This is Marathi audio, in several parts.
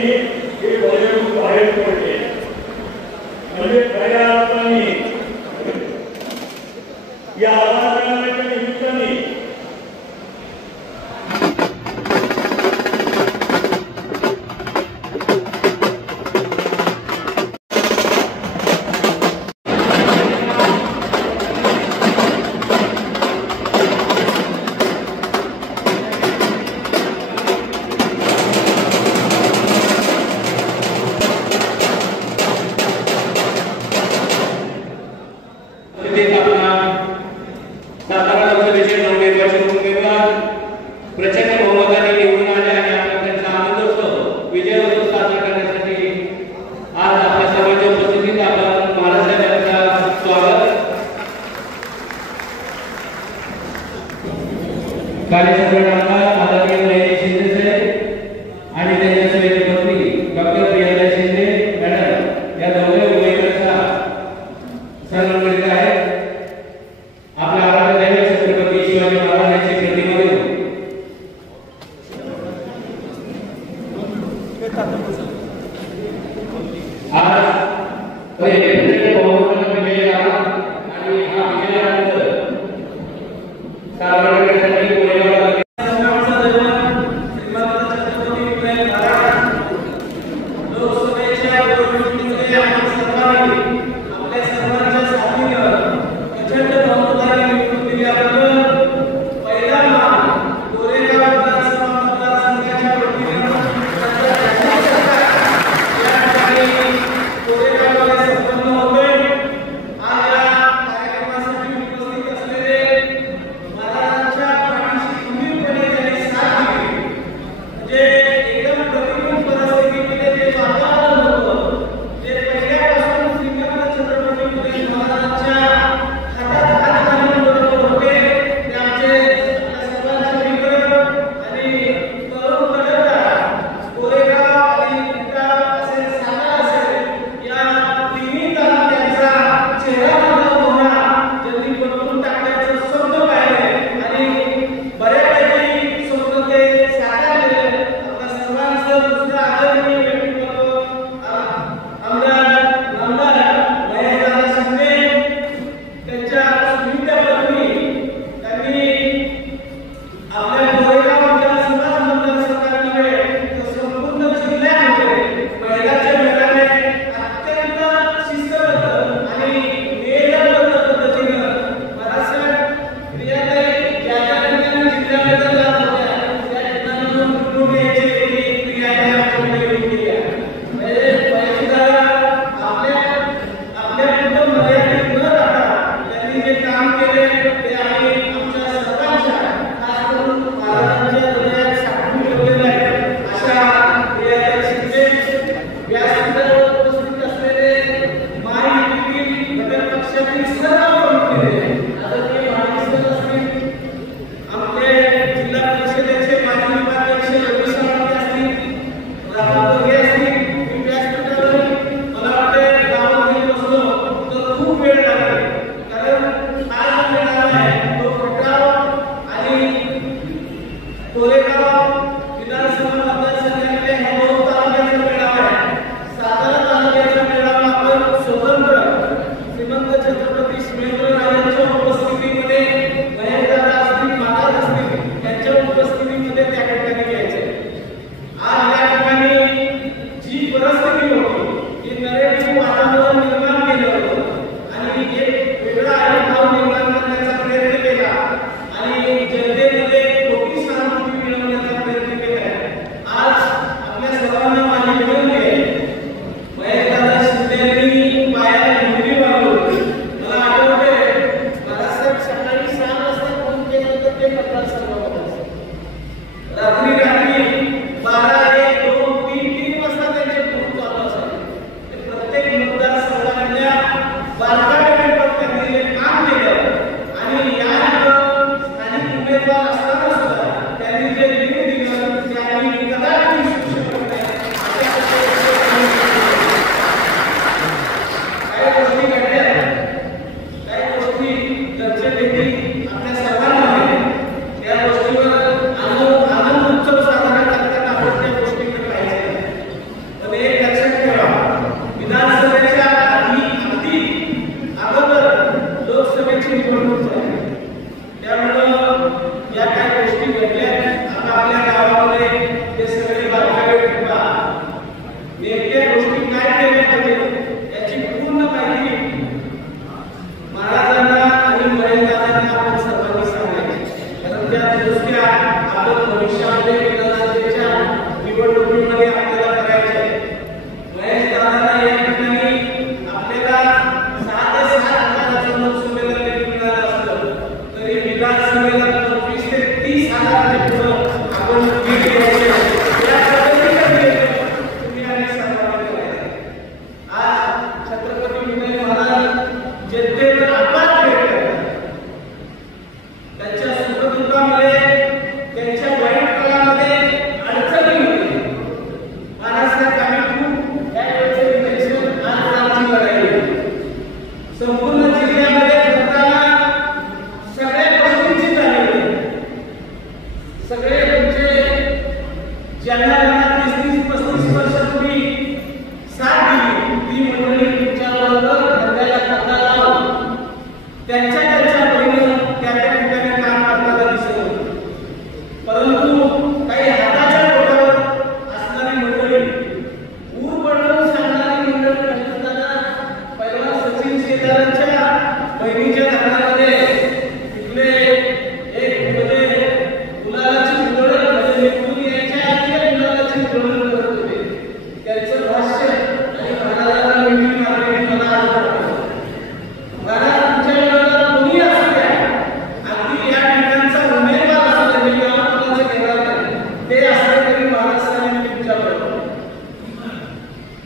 पद्धतीने हे बॉलिवूड बाहेर पडले म्हणजे खऱ्या अर्थाने या आवाजाच्या निमित्ताने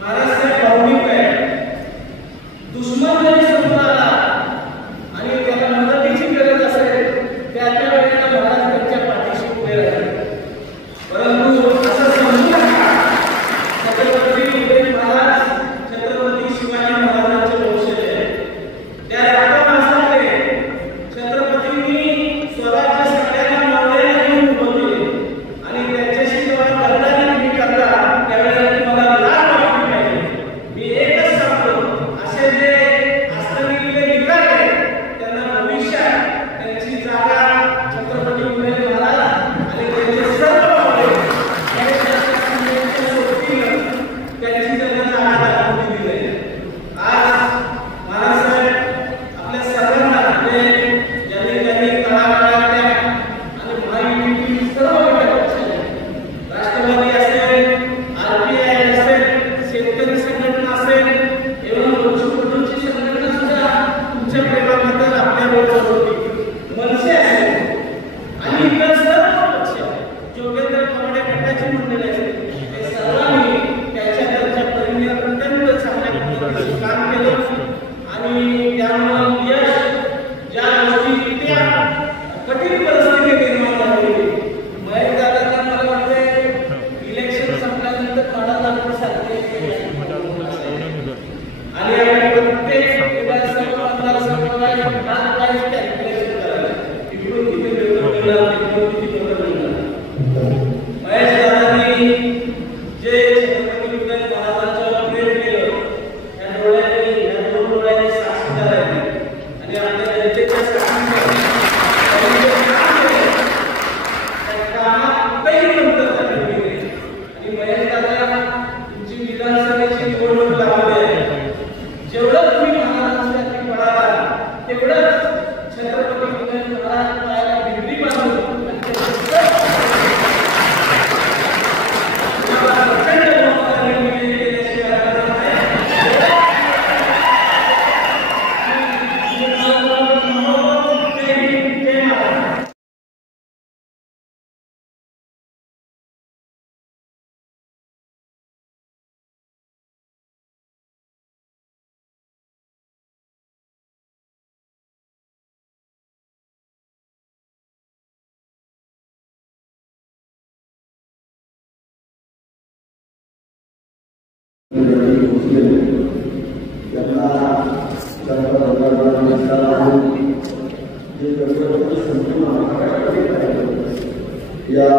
महाराजसाहेब भावनिक आहे. दुश्मन जरी समोर आला आणि त्याला मदतीची गरज असेल त्याच्या वेळेला महाराज त्यांच्या पाठीशी उभे राहिले. परंतु असं समजू नका छत्रपती उदयन महाराज छत्रपती शिवाजी महाराजांचे वंशज आहेत. त्या राजमासाने छत्रपतींनी स्वराज्य सगळ्यांना मावळ्याला घेऊन उभं केले आणि त्यांच्याशी जेव्हा गद्दारी तुम्ही करता त्यावेळेला तुम्हाला लाज वाटली पाहिजे. मी एकच सांगतो, असे जे आस्थानिक विकार आहेत त्यांना भविष्यात त्यांची जागा छत्रपती उदयन महाराज आणि त्यांचे सर्व मावळे त्यांची त्यांना जागा दाखवून दिली जाईल. आज महाराजसाहेब आपल्या सर्वांना ज्यांनी तळागाळातल्या आणि महायुतीतील सर्व घटक पक्षांनी राष्ट्रवादी असेल, RPI असेल, शेतकरी संघटना असेल, एवढं वंशवृद्धीची संघटना सुद्धा तुमच्या प्रेमाबद्दल आपल्याबरोबर होती. मनसे असेल आणि इतर सर्व पक्ष योगेंद्र कवडे गटाची मंडळी असेल, ते सर्वांनी त्यांच्या परीने अत्यंत चांगल्या पद्धतीने काम केलं आणि त्यामुळे यश ज्या गोष्टी इतक्या कठीण परिस्थिती निर्माण झाली. महेश दादांना मला वाटते इलेक्शन संपल्यानंतर 12 लाख सारखे आणि आम्ही प्रत्येक विधानसभा मतदारसंघाला 1 लाख कॅल्क्युलेशन करायला इकडून किती वेळ मिळणार, तिकडून किती मतं मिळणार. महेश दादांनी जे छत्रपती उदयन महाराजांच्यावर प्रेम केलं त्या डोळ्यांनी, या 2 डोळ्यांनी साक्षीदार आहेत आणि आपल्या जनतेच्या साक्षीदार कामातही नंतर झालेली आहे. आणि महेश दादा तुमची विधानसभेची निवडणूक लागली आहे. जेवढं तुम्ही महाराजांसाठी पळाला तेवढंच छत्रपती उदयन महाराज पायाला भिंडी बांधून या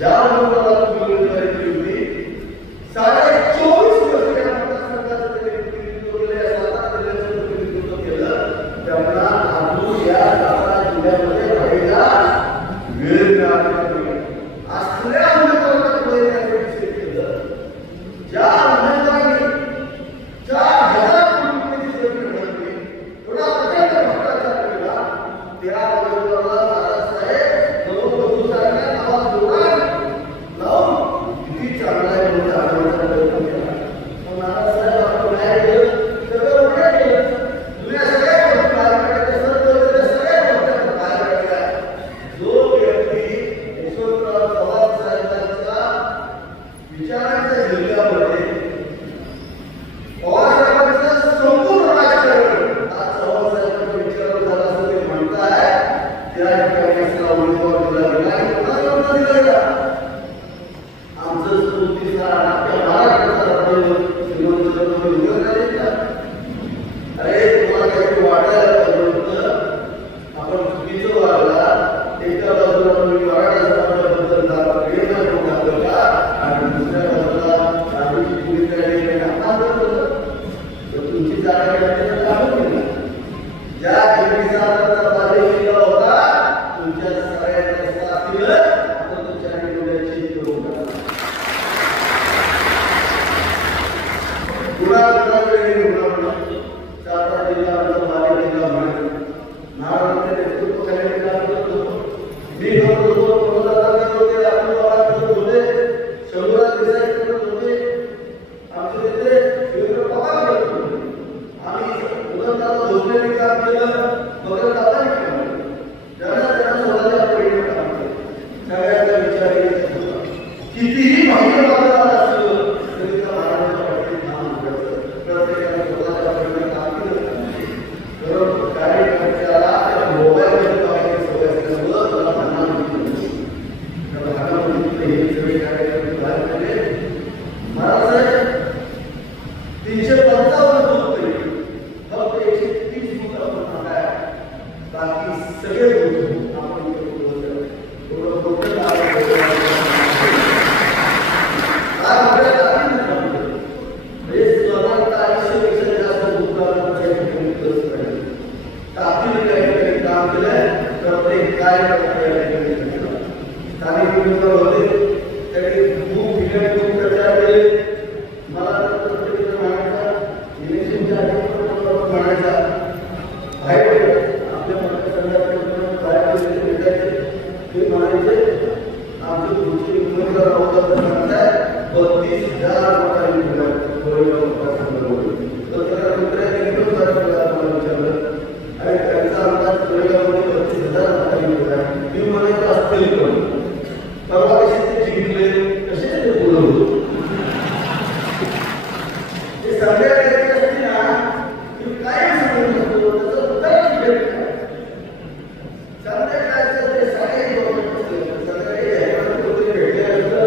ज्या लोकांना तुम्ही साडे 24 विरोधाला झोपलेले काम केलं, बघत आपण काम केलं. त्यांना स्वतःच्या परीने काम केलं. सगळ्यांचा विचार येत होता. कितीही भाग्य बाजारात असलं तरी त्या महाराजांच्या वाटेत काम करायचं. प्रत्येकाने स्वतःच्या परीने काम केलं. बरोबर कार्यकर्त्याला त्या मोबाईलमध्ये बघायची सवय असल्यामुळं त्याला भांडण होती. त्या भांडणामध्ये हे सगळे कार्यकर्ते बाहेर पडले. महाराज 355 होते, फक्त 130 फूट आपण मागाय, बाकी सगळे आपण काम केलंय. प्रत्येक कार्यकर्त्याला स्थानिक उमेदवार होते त्यांनी खूप प्रचार केले. मला प्रत्येक म्हणायचा इलेक्शनच्या आधी म्हणायचा बाहेर आपल्या मतदारसंघात बाहेर भेटायचे ते म्हणायचे आमचे पुढचे उमेदवार होतात म्हणताय 32,000 लोकांनी तर त्याला मित्रांनी एकदम मला विचारलं आणि त्यांचा अंदाज कोरेगावमध्ये 32,000 लोकांनी होता. मी म्हणायचं असतील पण परवा कसे ते जिंकले कसे ते बोलवतो हे सगळ्या असतील ना मी काय सांगू शकतो त्याचं उत्तर भेट संध्याकाळचं ते सगळे सगळे भेटल्यानंतर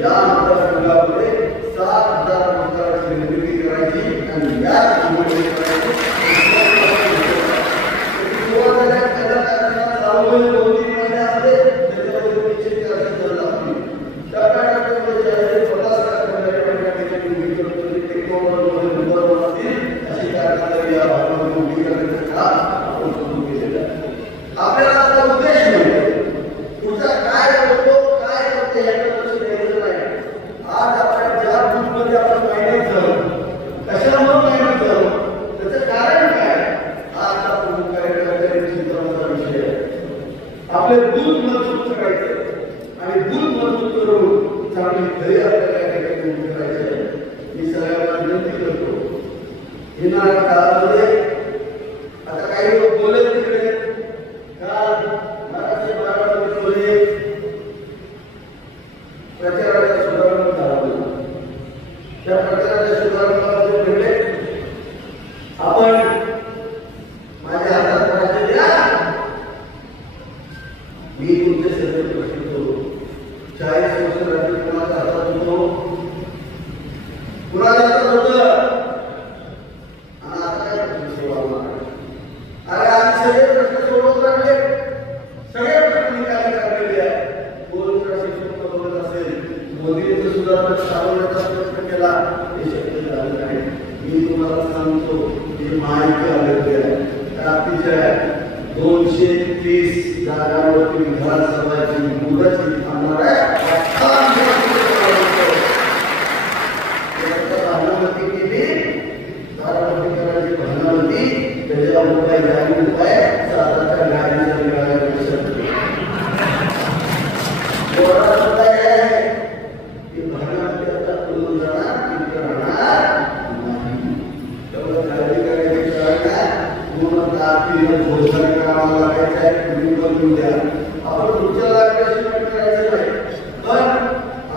या मतदारसंघामध्ये 7,000 मतदारांची निर्मिती करायची आणि या निवडणुकी करायची. आपल्याला आता उद्देश पुढचा काय करतो काय करतो याकडे लक्ष द्यायचं नाही. आज आपण ज्या बूथमध्ये आपण मेहनत झालो कशामुळे मेहनत झालो त्याचं कारण काय आज आपण कार्यकर्त्यांनी चिंतनाचा विषय आहे. आपले बूथ मजबूत करायचे आणि बूथ मजबूत करून चांगली घरी आपल्याला कार्यक्रम करायचे. मी सगळ्यांना विनंती करतो येणाऱ्या काळामध्ये आता काही लोक बोलत तिकडे प्रचाराच्या सुधारणा झाला. त्या प्रचाराच्या सुधारणामध्ये भेटले आपण माझ्या हातात राज्य द्या मी तुमचे सगळे प्रश्न करू. 40 वर्ष राज्य कोणाच्या हातात होतो कुणाच्या हातात होतं आणि आता काय प्रश्न सोडवणार. अरे आम्ही सगळे प्रश्न सोडवत राहिले. सगळे प्रश्न निकाली काढलेले आहे. मोदींचं सुद्धा चालवण्याचा प्रयत्न केला हे शक्य झालं नाही. मी तुम्हाला सांगतो ही माहिती आलेली आहे. रात्रीच्या 230 जागांवरती विधानसभाची मुदत थांबणार आहे. भावनावती केली भावनावती भावनावती त्याच्या उपाय जाहीर उपाय साधारण गाडीचा मिळाल्या आपण पुढच्या लागण्याची करायचं नाही. पण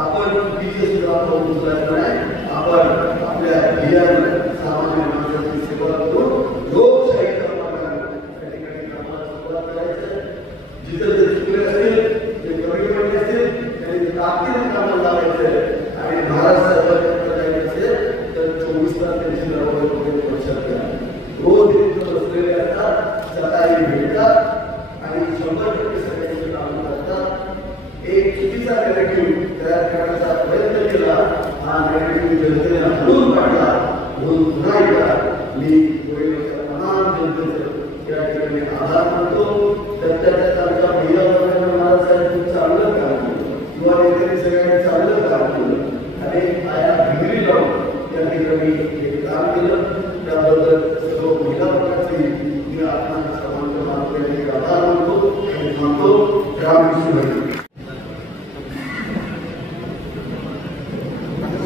आपण चुकीचे सुद्धा पोहोचलायचं नाही. आपण आपल्या सामान्य माणसाची सेवा करून लोकशाहीचा मार्ग त्या ठिकाणी कामाला सुरुवात करायचं. जिथं जे चुकले असतील ते कमी पडले असतील त्यांनी ताकदीने कामाला लावायचं आणि महाराज सरकारच्या जायचं असेल तर 24 तास त्यांची लढवड लक्षात घ्या. रोज तिथं बसलेले असतात सकाळी भेटतात आणि 100% सगळ्यांची कामं करतात. एक चुकीचा नॅरेटिव्ह तयार करण्याचा प्रयत्न केला. हा नॅरेटिव्ह जनतेने हलवून काढला. म्हणून पुन्हा एकदा मी महान जनतेचं या ठिकाणी आभार मानतो. त्याच्यात आमच्या महिला वर्गाने महाराज साहेब चांगलं काम केलं. युवा नेत्यांनी सगळ्यांनी चांगलं काम केलं आणि आया भिंगरी लावून या ठिकाणी हे काम केलं. त्याबद्दल सर्व महिला वर्गाचे मी आपल्या समाजाच्या मार्फत आभार मानतो आणि मानतो. रामकृष्ण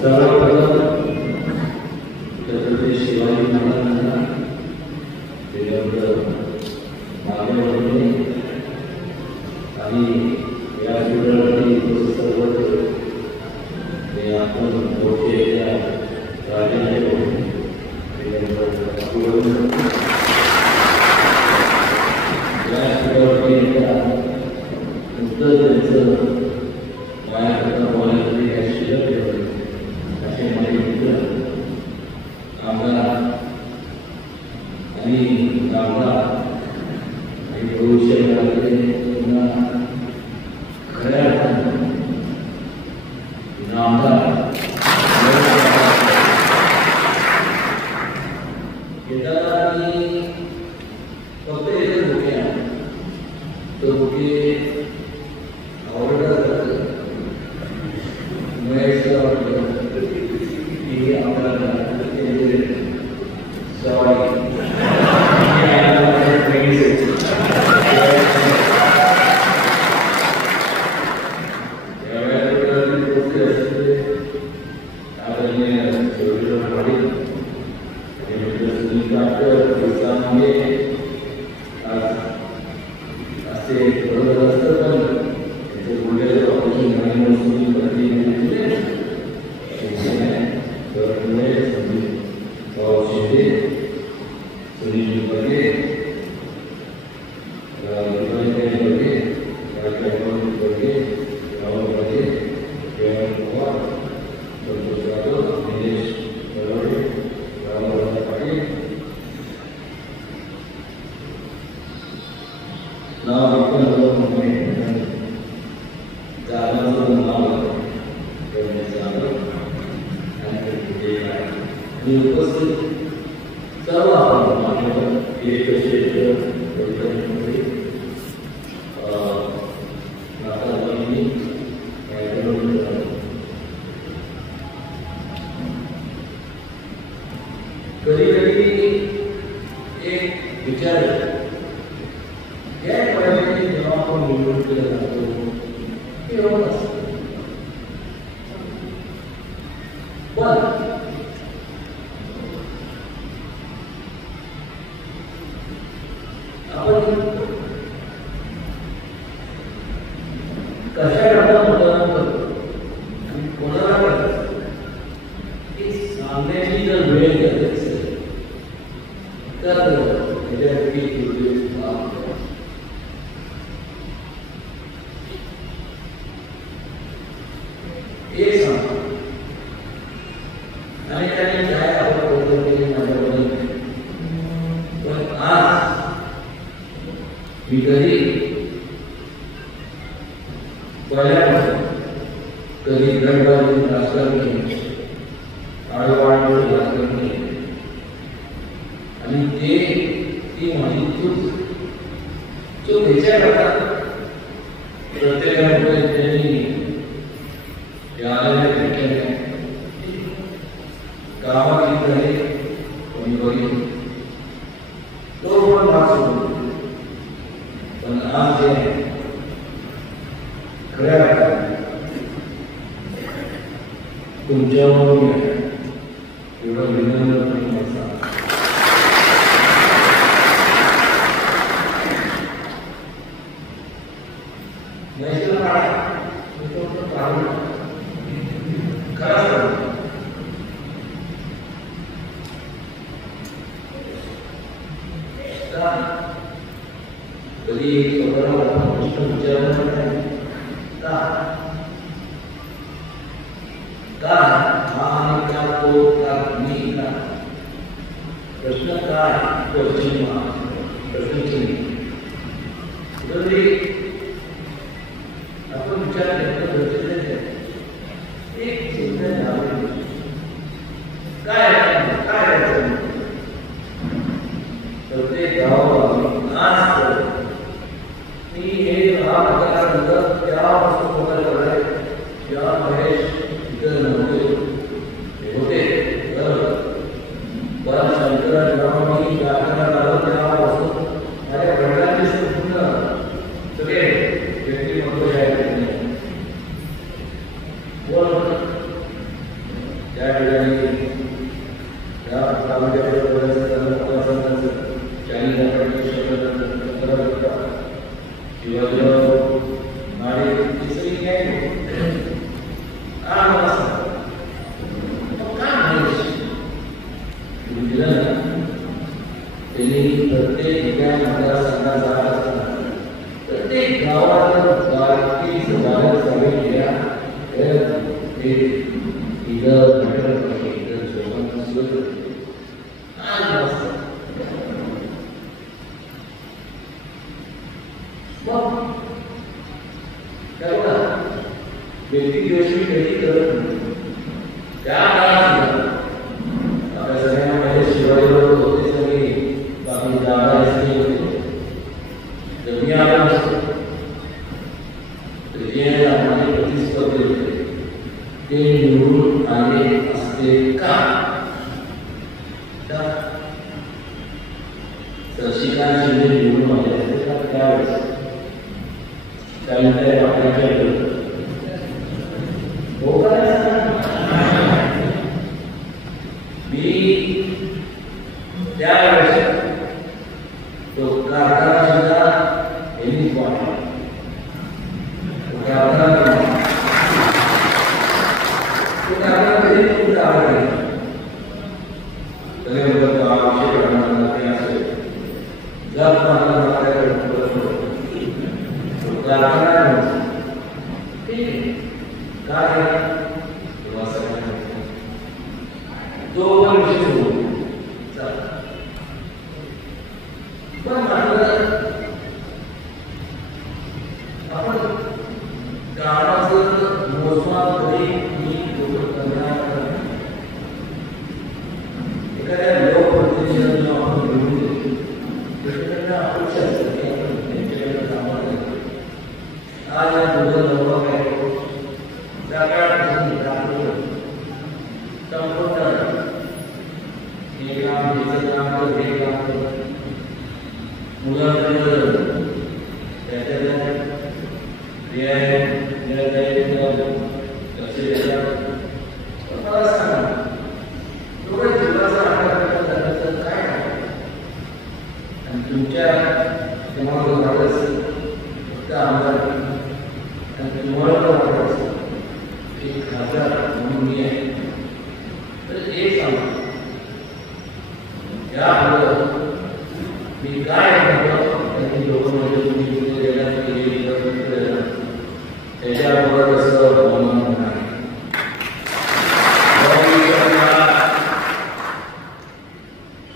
सर्वप्रथम छत्रपती शिवाजी महाराजांना मान्यवरांनी आणि या चित्रपटातील सर्व हे आपण मोठे राजाने Gracias. आणि उपस्थित सर्व आपण मान्यवर एक क्षेत्र कधी कधी एक विचार या वयामध्ये जेव्हा आपण निवडून केला जातो ते होत असतं पण आपण कशा करता मतदान करतो आणि कोणाला करतो हे सांगण्याची जर वेळ घेतली असेल तर त्याच्यासाठी एक सांगतो आणि त्याने काय आपण केले माझ्याबद्दल पण आज मी कधी पहिल्यापासून कधी गडबड राजकारण आळवाळ राजकारण आणि ती माझी चूक ह्याच्या करता प्रत्येकाने त्यांनी आलेल्या ठिकाणी गावात आहे कोणी बघितलं तो पण वाचतो पण आज जे खऱ्या अर्थाने तुमच्यावर एवढं विनम्रपणे सांगतो कधी प्रश्न काय आपण विचार एक चिंता काय प्रत्येक गावात आज मी हे त्या वस्तू या महेश इतर नव्हते होते पण शंकरांनी गावाला त्या वस्तू माझ्या वडिलांनी संपूर्ण सगळे व्यक्तिमत्व त्या ठिकाणी प्रत्येक मतदारसंघात प्रत्येक गावात व्यक्तिदोषी कधी करत नाही त्या काळात आपल्या सगळ्यांमध्ये शिवाजी होते सगळे बाकी दादा होते तर मी आलो नसतो तर जे आम्हाला प्रतिस्पर्धी होते ते निवडून आले असते का शशिकांत शिंदे निवडून आले असते का त्यावेळेस त्यानंतर आपल्याच्या मी त्यावेळेस तो कारखाना सुद्धा यांनीच वाढला तो कारखाना कधी तुमचा आवड आहे सगळे लोक आवश्यक करणार असेल जर माझ्याकडे तो कारखाना ठीक आहे काय तो पण विषय पण आपण गावाचं मोजमाप कधी करणार खासदार म्हणून मी आहे. तर एक सांगतो, यापुढं मी काय म्हणतो त्यांनी लोक म्हणजे तुम्ही त्याच्याबरोबर कसं बोलणं होणार.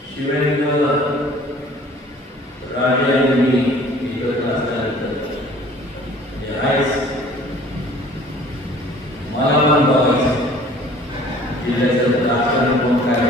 शिवेंद्र राजे यांनी एकत्र असल्यानंतर मला पण बघायचं जिल्ह्याचं राजकारण कोण काय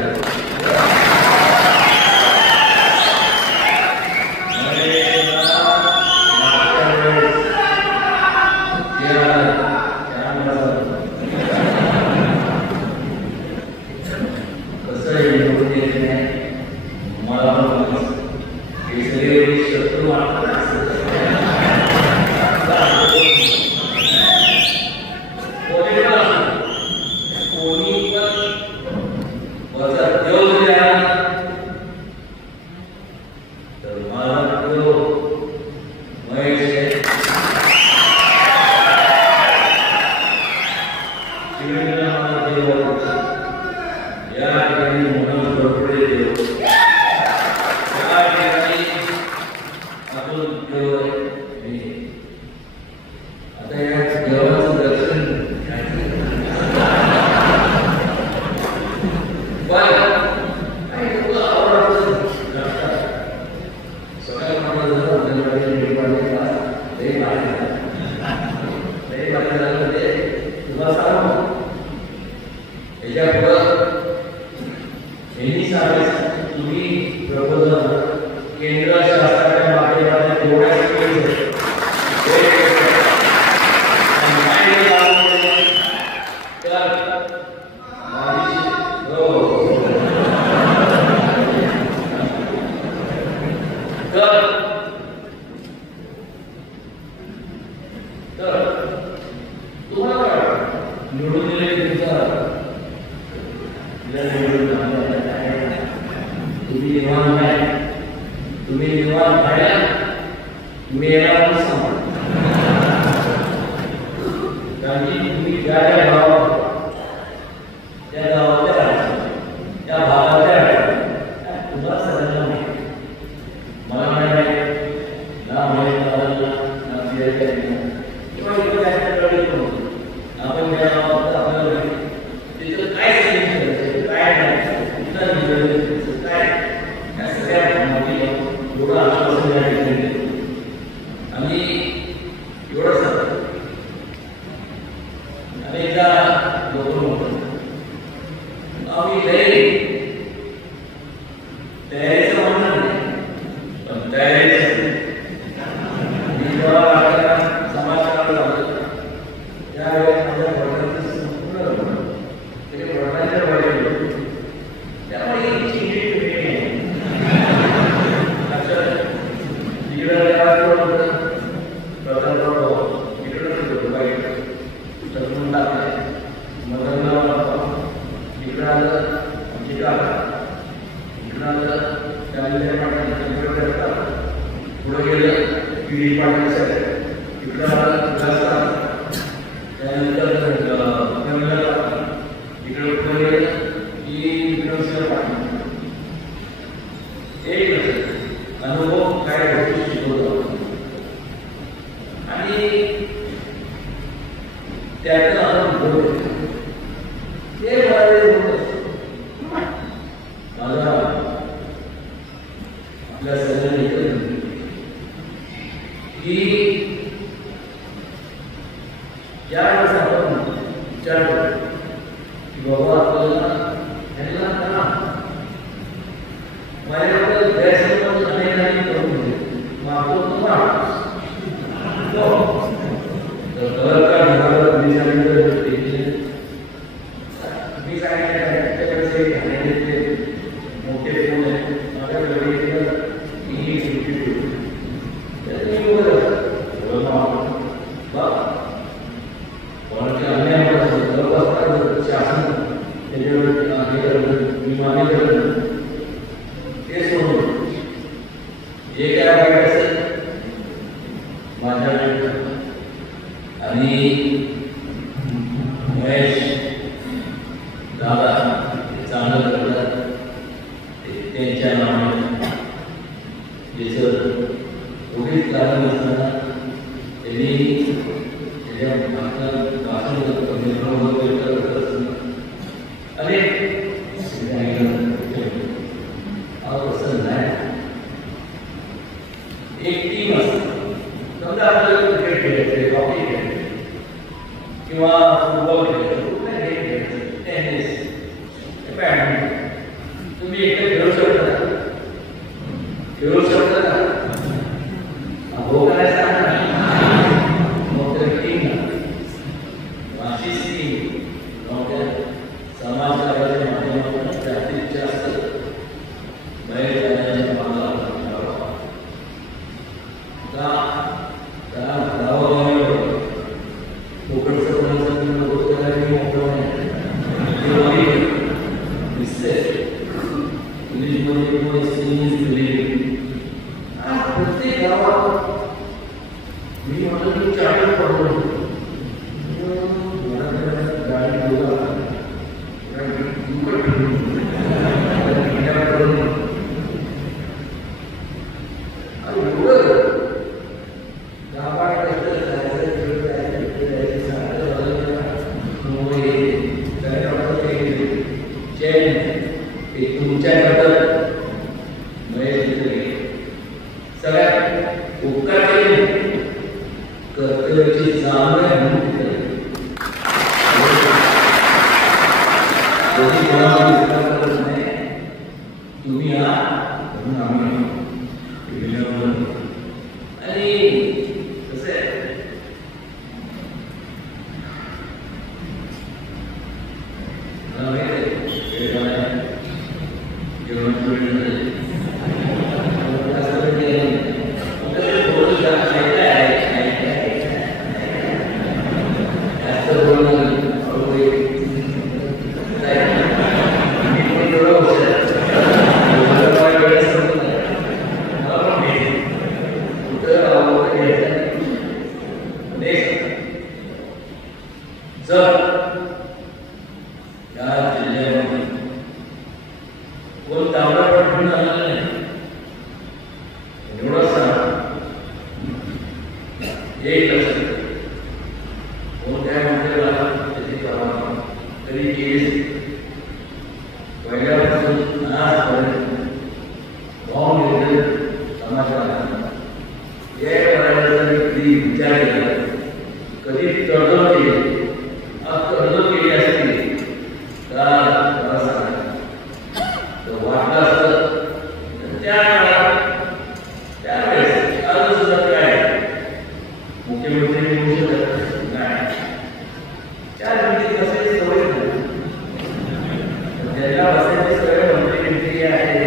आणि महेश दादा चांगलं करतात त्यांच्या नावाने ज्याचं उगीच कारण नसताना त्यांनी त्याच्या भाषण अनेक पसंत नाही. एक टीम असते समजा आपल्याला क्रिकेट खेळायचं, हॉकी खेळायचं किंवा फुटबॉल खेळायचं, कुठला गेम खेळायचं, टेनिस, बॅडमिंटन, तुम्ही एकटे खेळू शकता का? हो काय सांगा. मग तर टीम अशीच टीम मोठ्या समाजकार्याच्या माध्यमातून जास्तीत जास्त बाहेर जाण्याच्या मार्गाला प्रत्येक गावात मी म्हटलं की चार्टर पडलो सगळ्यात उपकार केले कर्तव्याची जाणीव आहे म्हणून तुम्ही या म्हणून आम्ही आणि कसं आहे जर या जिल्ह्यामध्ये कोण तांबडा पडून आला नाही एवढं सांग एक लक्षात कोण काय म्हणते त्याची परवानगी तरी केली पहिल्यापासून आजपर्यंत पाहून घेतले समाजाला हे करायला कधी विचार केला कधी तडजोड केली तडजोड केली असती तर वाटलं असतं त्यावेळेस आज सुद्धा काय मुख्यमंत्री होऊ शकत नाही. 4 मिनिट बसायची सवय नाही ज्याला बसायची सवय मंत्री आहे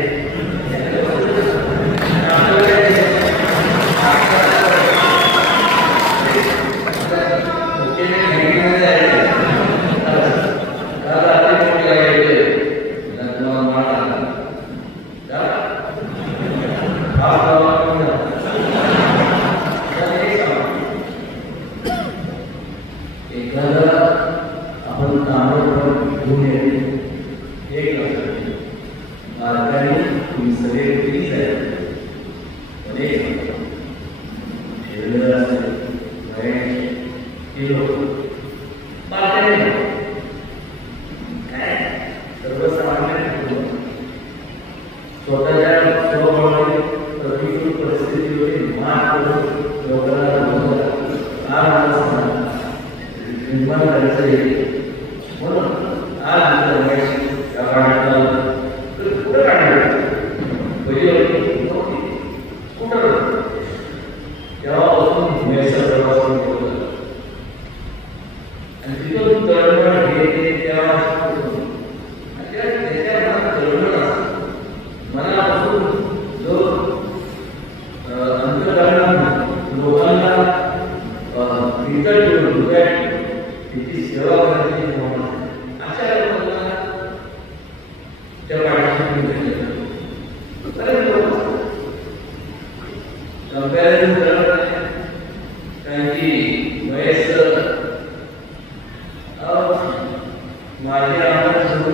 माझे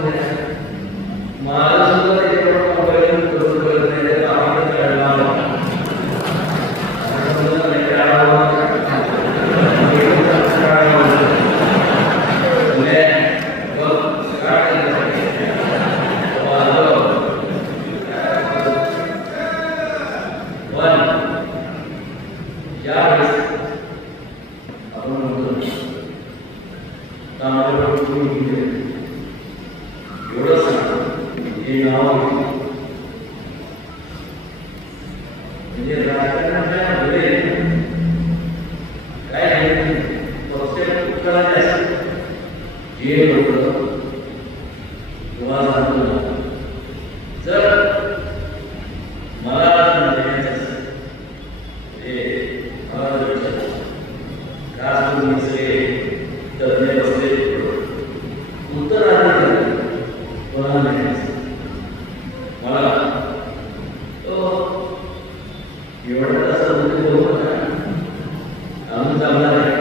एवढं सांगतो हे नाव म्हणजे राजकारणामध्ये काय पक्ष उत्तराने असतात जे लोक तुम्हाला सांगतो जर मला देण्याचं असेल मला खास करून सगळे तज्ञ बसले उत्तराधिकारी कोणाला देण्याचं मला एवढं असं बोलू नका आम्ही चालणार आहे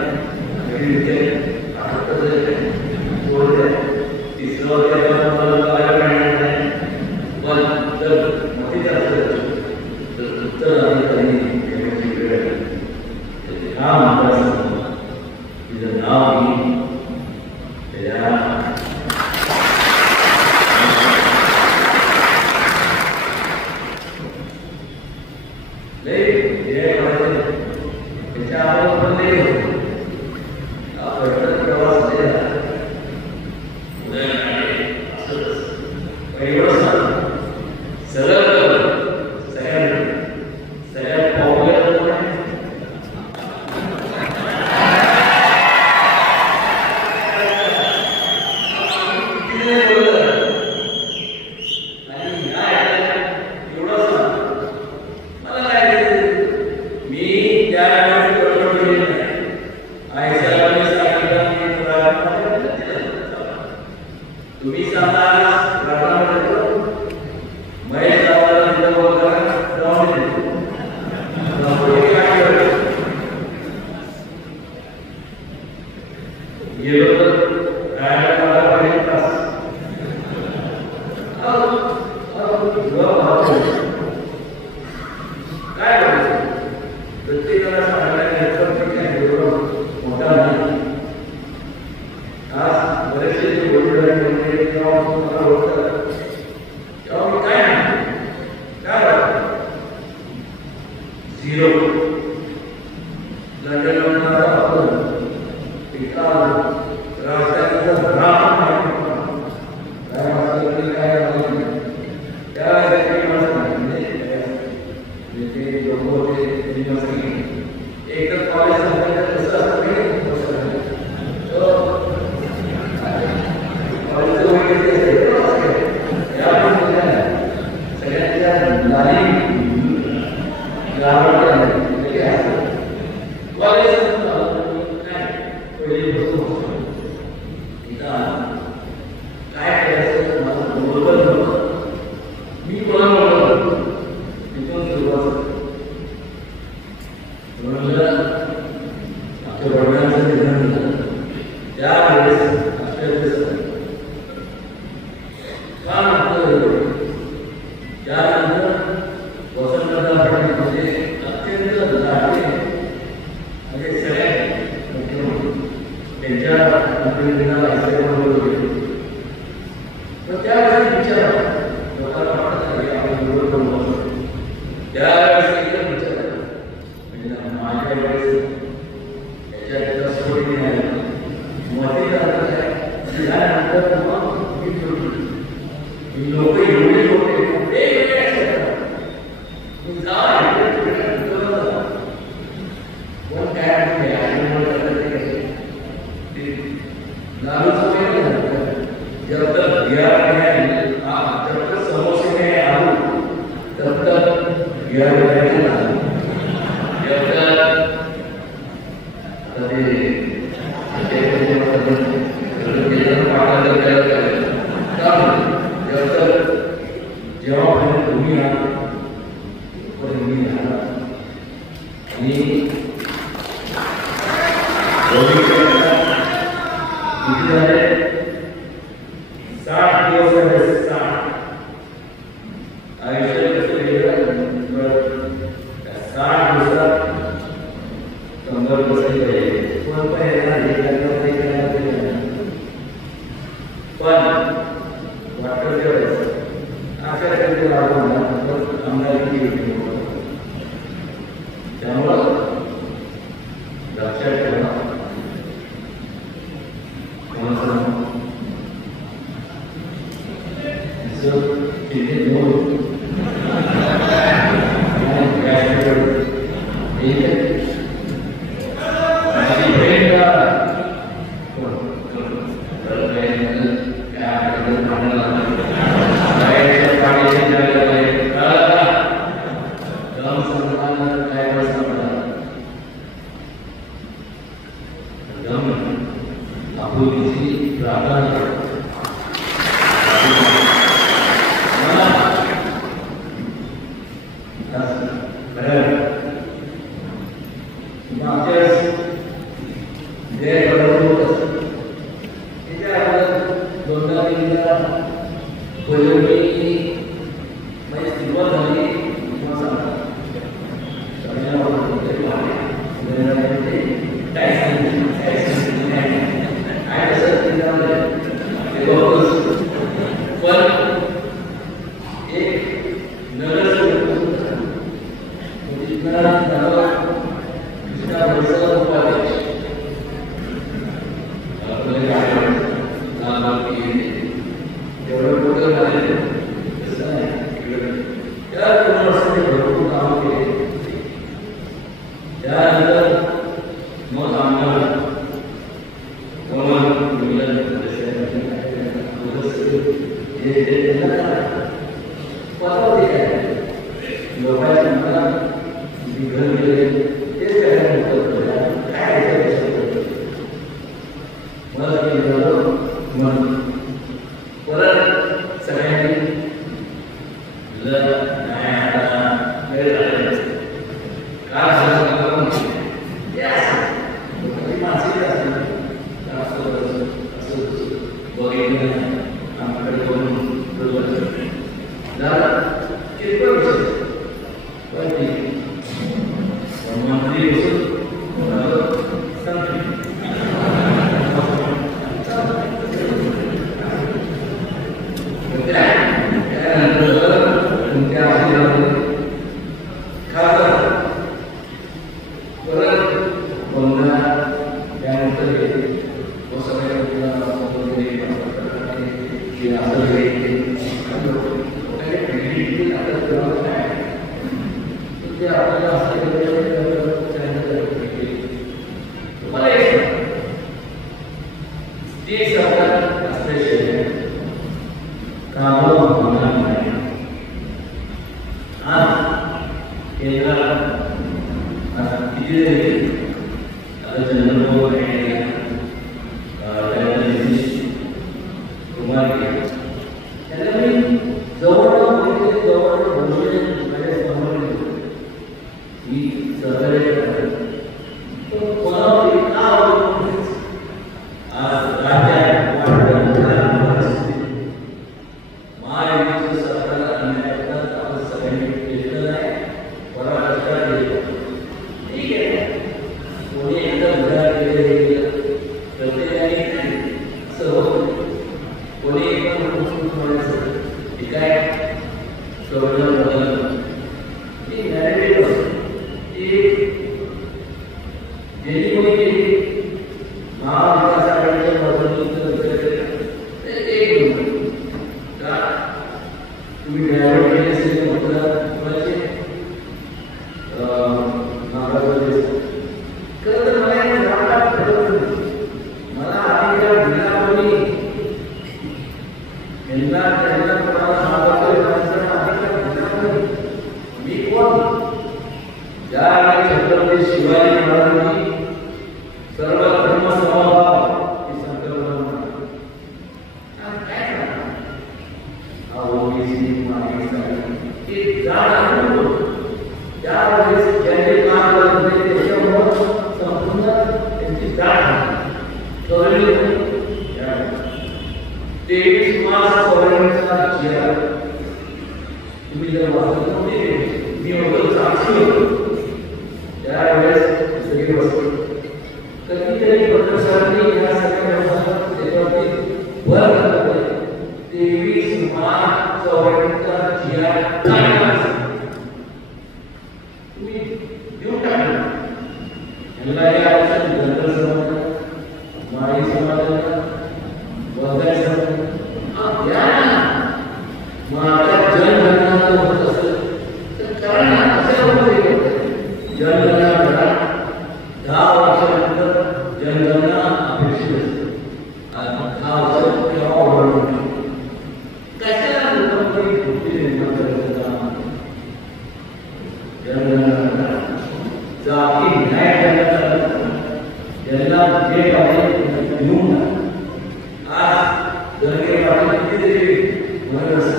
या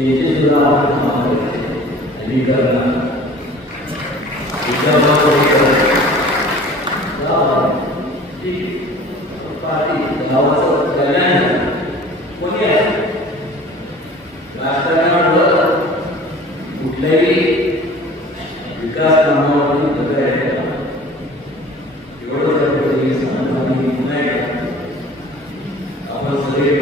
त्याचे सुद्धा आपण कामं करायचे आणि करणार गावाचं कल्याण कोणी आहे राजकारणावर कुठल्याही विकास कामावरती दगड आहे एवढं नाही आपण सगळे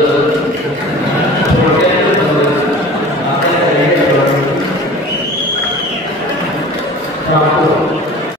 बरोबर